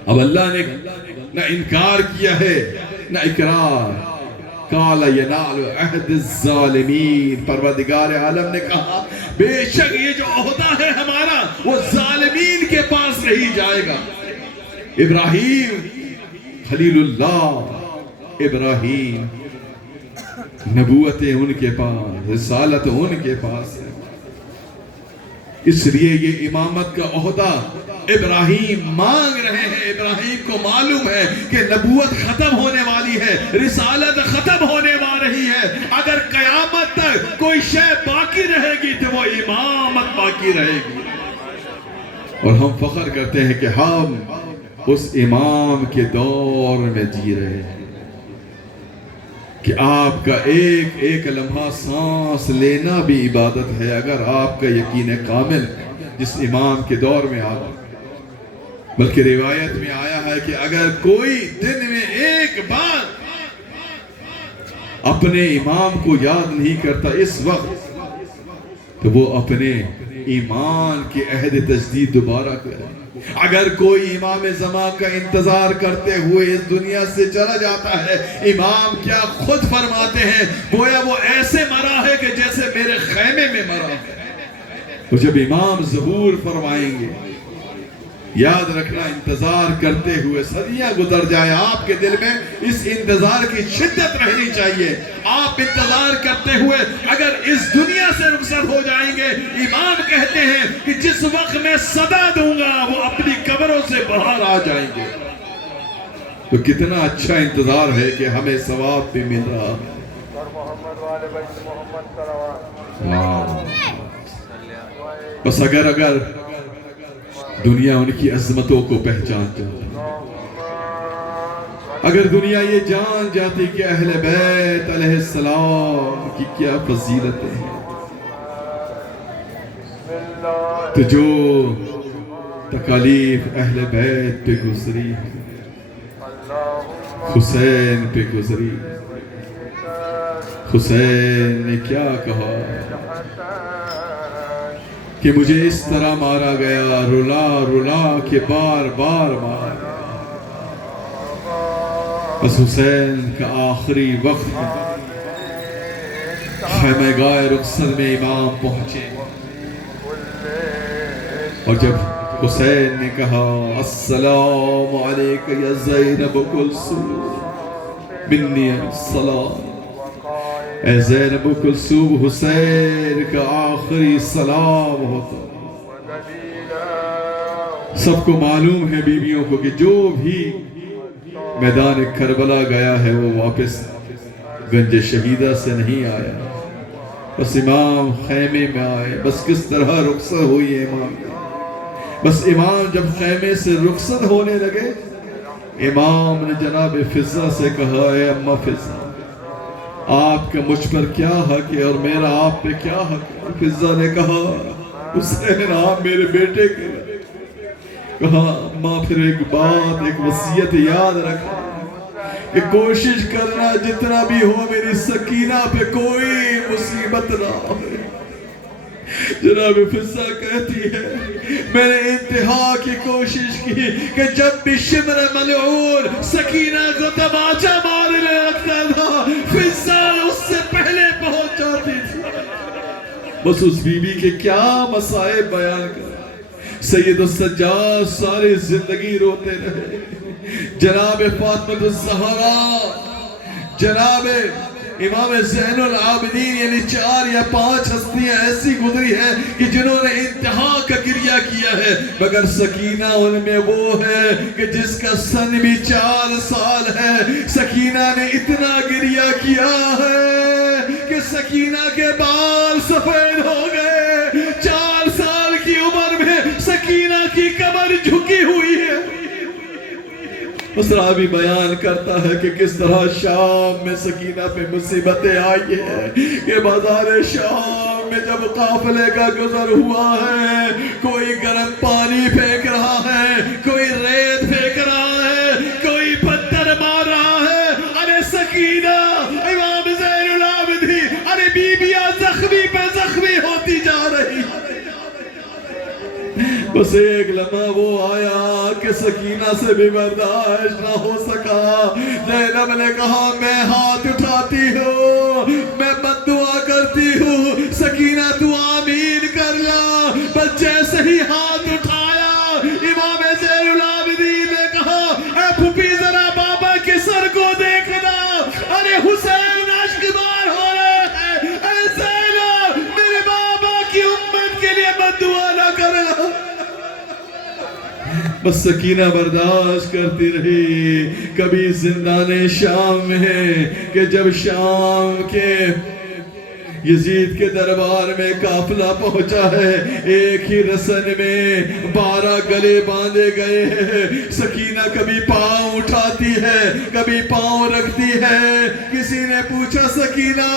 اب اللہ نے نہ انکار کیا ہے نہ اقرار۔ قَالَ يَنَالُ عَهْدِ الظَّالِمِينَ پروردگار عالم نے کہا بے شک یہ جو عہدہ ہے ہمارا وہ ظالمین کے پاس نہیں جائے گا۔ ابراہیم خلیل اللہ، ابراہیم نبوتیں ان کے پاس، رسالت ان کے پاس ہے، اس لیے یہ امامت کا عہدہ ابراہیم مانگ رہے ہیں۔ ابراہیم کو معلوم ہے کہ نبوت ختم ہونے والی ہے، رسالت ختم ہونے والی ہے، اگر قیامت تک کوئی شے باقی رہے گی تو وہ امامت باقی رہے گی۔ اور ہم فخر کرتے ہیں کہ ہم اس امام کے دور میں جی رہے ہیں کہ آپ کا ایک ایک لمحہ سانس لینا بھی عبادت ہے اگر آپ کا یقین کامل جس امام کے دور میں آ رہا۔ بلکہ روایت میں آیا ہے کہ اگر کوئی دن میں ایک بار اپنے امام کو یاد نہیں کرتا اس وقت تو وہ اپنے ایمان کے عہد تجدید دوبارہ کرے۔ اگر کوئی امام زمان کا انتظار کرتے ہوئے اس دنیا سے چلا جاتا ہے، امام کیا خود فرماتے ہیں گویا وہ ایسے مرا ہے کہ جیسے میرے خیمے میں مرا ہے۔ تو جب امام ظہور فرمائیں گے یاد رکھنا انتظار کرتے ہوئے صدیاں گزر جائے، آپ کے دل میں اس انتظار کی شدت رہنی چاہیے۔ آپ انتظار کرتے ہوئے اگر اس دنیا سے رخصت ہو جائیں گے، امام کہتے ہیں کہ جس وقت میں صدا دوں گا وہ اپنی قبروں سے باہر آ جائیں گے۔ تو کتنا اچھا انتظار ہے کہ ہمیں ثواب بھی مل رہا ہے۔ بس اگر دنیا ان کی عظمتوں کو پہچان جاتی، اگر دنیا یہ جان جاتی کہ اہل بیت علیہ السلام کی کیا فضیلتیں ہیں، تو جو تکالیف اہل بیت پہ گزری، حسین پہ گزری، حسین نے کیا کہا کہ مجھے اس طرح مارا گیا، رلا رلا کے بار بار مارا۔ بس حسین کا آخری وقت خیمہ گاہ رخصت میں امام پہنچے، اور جب حسین نے کہا السلام علیک یا زینب کلثوم منی السلام، اے زینب کلثوم، حسین کا آخری سلام ہوتا۔ سب کو معلوم ہے بیویوں کو کہ جو بھی میدان کربلا گیا ہے وہ واپس گنج شہیدہ سے نہیں آیا۔ بس امام خیمے میں آئے، بس کس طرح رخصت ہوئی امام۔ بس امام جب خیمے سے رخصت ہونے لگے، امام نے جناب فضہ سے کہا اے اماں فضہ، آپ کا مجھ پر کیا حق ہے اور میرا آپ پہ کیا حق ہے؟ فضہ نے کہا حسین آپ میرے بیٹے کے لئے۔ کہا اماں پھر ایک بات، ایک وصیت یاد رکھا کہ کوشش کرنا جتنا بھی ہو میری سکینہ پہ کوئی مصیبت نہ آئے۔ جناب فضہ کہتی ہے میں نے انتہا کی کوشش کی کہ جب بھی شمر ملعون سکینہ کو تماچا مارنے لگتا تھا، فضہ اس سے پہلے پہنچ جاتی تھی۔ بس اس بی بی کے کیا مصائب بیان کر۔ سید السجاد ساری زندگی روتے رہے۔ جناب فاطمہ الزہرا، جناب امام زین العابدین، یعنی 4 یا 5 ہستیاں ایسی گزری ہیں کہ جنہوں نے انتہا کا گریہ کیا ہے، مگر سکینہ ان میں وہ ہے کہ جس کا سن بھی 4 سال ہے۔ سکینہ نے اتنا گریہ کیا ہے کہ سکینہ کے بال سفید ہو گئے۔ 4 سال کی عمر میں سکینہ کی کمر جھکی ہوئی ہے۔ اس راوی بیان کرتا ہے کہ کس طرح شام میں سکینہ پہ مصیبتیں آئی ہیں کہ بازار شام میں جب قافلے کا گزر ہوا ہے، کوئی گرم پانی پھینک رہا ہے، کوئی ریت پھینک رہا ہے، کوئی پتھر مار رہا ہے۔ ارے سکینہ، امام زین العابدین، ارے بیبیاں زخمی پہ زخمی ہوتی جا رہی۔ بس ایک لمحہ وہ آیا کہ سکینہ سے بھی برداشت نہ ہو سکا۔ زینب نے کہا میں ہاتھ اٹھاتی ہوں، میں بد دعا کرتی ہوں، سکینہ تو آمین کر لا۔ بس جیسے ہی ہاتھ اٹھایا، امام زین العابدین نے کہا اے پھوپھی ذرا بابا کے سر کو دیکھنا۔ ارے حسین اشکبار ہو رہے ہیں۔ اے زینب میرے بابا کی امت کے لیے بد دعا نہ کرنا۔ بس سکینہ برداشت کرتی رہی۔ کبھی زندان شام میں کہ جب شام کے یزید کے دربار میں قافلہ پہنچا ہے، ایک ہی رسن میں 12 گلے باندھے گئے ہیں۔ سکینہ کبھی پاؤں اٹھاتی ہے، کبھی پاؤں رکھتی ہے۔ کسی نے پوچھا سکینہ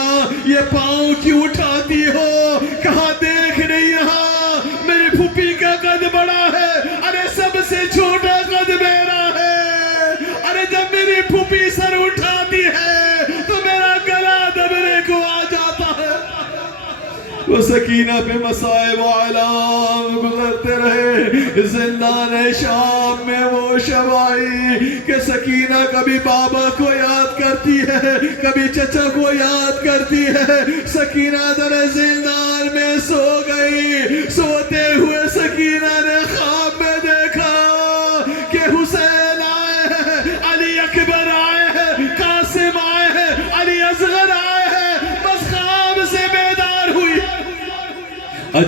یہ پاؤں کیوں اٹھاتی ہو؟ کہا دیکھ نہیں رہا میری پھوپھی کا قد بڑا ہے، ارے سب سے چھوٹا قد میرا ہے۔ ارے جب میری پھوپھی سر اٹھاتی ہے تو میرا گلا دبنے کو آ جاتا ہے۔ وہ سکینہ پہ مصائب و علام گزرتے رہے۔ زندان شام میں وہ شب آئی کہ سکینہ کبھی بابا کو یاد کرتی ہے، کبھی چچا کو یاد کرتی ہے۔ سکینہ در زندان میں سو گئی۔ سوتے ہوئے سکینہ نے خواب میں دیکھا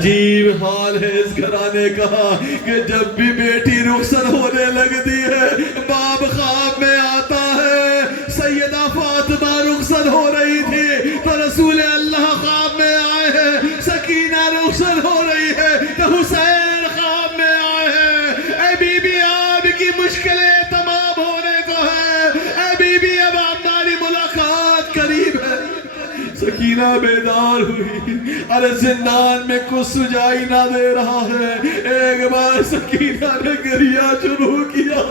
عجیب حال ہے اس گھرانے کا کہ جب بھی بیٹی رخصت ہونے لگتی ہے باپ خواب میں آتا ہے. سیدہ فاطمہ رخصت ہو رہی تھی تو رسول اللہ خواب میں آئے ہیں. سکینہ رخصت ہو رہی ہے تو حسین خواب میں آئے ہیں. اے بی بی آپ کی مشکلیں تمام ہونے کو ہے. اے بی بی اب ہماری ملاقات قریب ہے. سکینہ بیدار ہوئی. ارے زندان میں کچھ سجائی نہ دے رہا ہے. ایک بار سکینہ نے گریہ شروع کیا.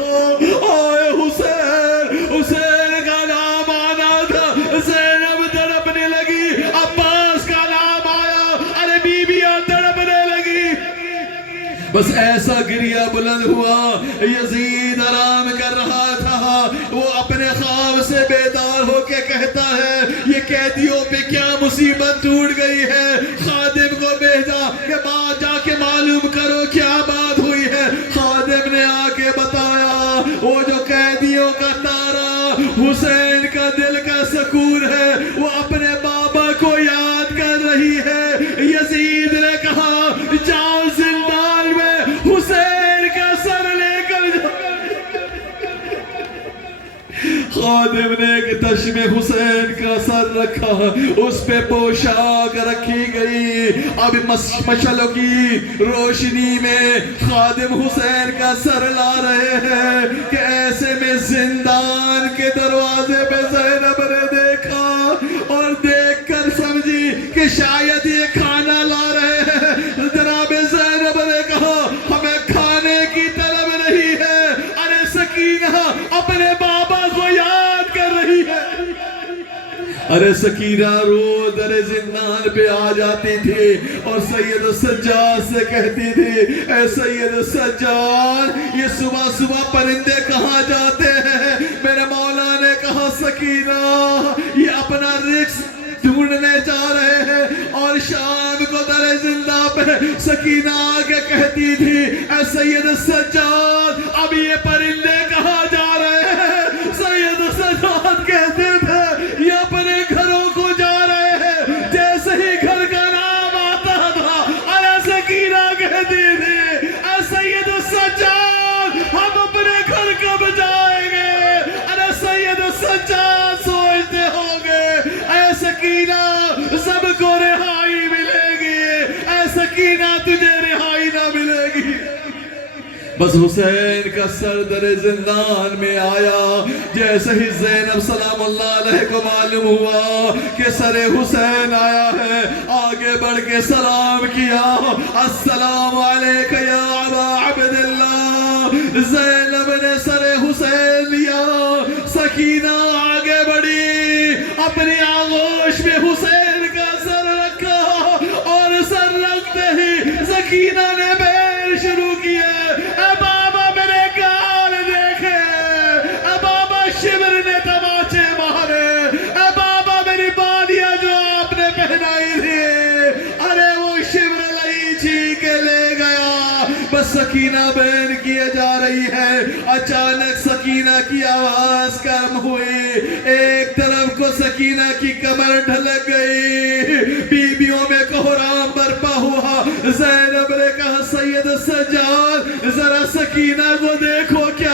آئے حسین. حسین کا نام آنا تھا. زینب تڑپنے لگی. عباس کا نام آیا. ارے بیویاں تڑپنے لگی. بس ایسا گریہ بلند ہوا. یزید آرام کر رہا تھا. وہ اپنے خواب سے بیدار ہو کے کہتا ہے یہ قیدیوں پہ کیا مصیبت ٹوٹ گئی ہے. خادم کو بھیجا کہ بات جا کے معلوم کرو کیا بات ہوئی ہے. خادم نے آ کے بتایا وہ جو قیدیوں کا تارا حسین کا دل کا سکون ہے وہ اپنے بابا کو یاد کر رہی ہے. یزید نے کہا جاؤ زندان میں حسین کا سر لے کر جاؤ. خادم نے ایک تش میں حسین کا سر رکھا. اس پہ پوشاک رکھی گئی. اب مشعلوں کی روشنی میں خادم حسین کا سر لا رہے ہیں کہ ایسے میں زندان کے دروازے پہ زینب نے دیکھا اور دیکھ کر سمجھی کہ شاید یہ کھانا لا رہے ہیں. جناب زینب نے کہا ہمیں کھانے کی طلب نہیں ہے. ارے سکینہ اپنے بابا کو یاد کر رہی ہے. ارے سکینہ رو در زندان پہ آ جاتی تھی اور سید سجاد سے کہتی تھی اے سید سجاد یہ صبح صبح پرندے کہاں جاتے ہیں. میرے مولا نے کہا سکینہ یہ اپنا رزق ڈھونڈنے جا رہے ہیں. اور شام کو در زندہ پہ سکینہ آگے کہتی تھی اے سید سجاد اب یہ پرندے کہاں جا رہے ہیں. سید سجاد کہتے تھے یہ اپنے گھروں کو جا رہے ہیں. جیسے ہی گھر کا نام آتا تھا ارے سکینہ کہتی تھی اے سید سجاد ہم اپنے گھر کب جائیں گے. ارے سید سجاد سوچتے ہوں گے اے سکینہ سب کو رہائی ملے گی. اے سکینہ تجھے رہائی نہ ملے گی. بس حسین کا سر در زندان میں آیا. جیسے ہی زینب سلام اللہ علیہ کو معلوم ہوا کہ سر حسین آیا ہے آگے بڑھ کے سلام کیا. السلام علیک یا ابا عبداللہ. زینب نے سر حسین لیا. سکینہ آگے بڑھی اپنی آغوش میں حسین کا سر رکھا اور سر رکھتے ہی سکینہ نے بیر شروع کیے. اے بابا میرے گال دیکھے. اے بابا شبر نے تماچے مارے. اے بابا میری بالیاں جو آپ نے پہنائی تھی ارے وہ شبر لئی چھی کے لے گیا. بس سکینہ بین کیے جا رہی ہے. اچانک سکینہ کی آواز کم ہوئی. ایک طرف کو سکینہ کی کمر ڈھلک گئی. بیویوں میں کوہرام برپا ہوا. زینب نے کہا سید سجاد ذرا سکینہ کو دیکھو کیا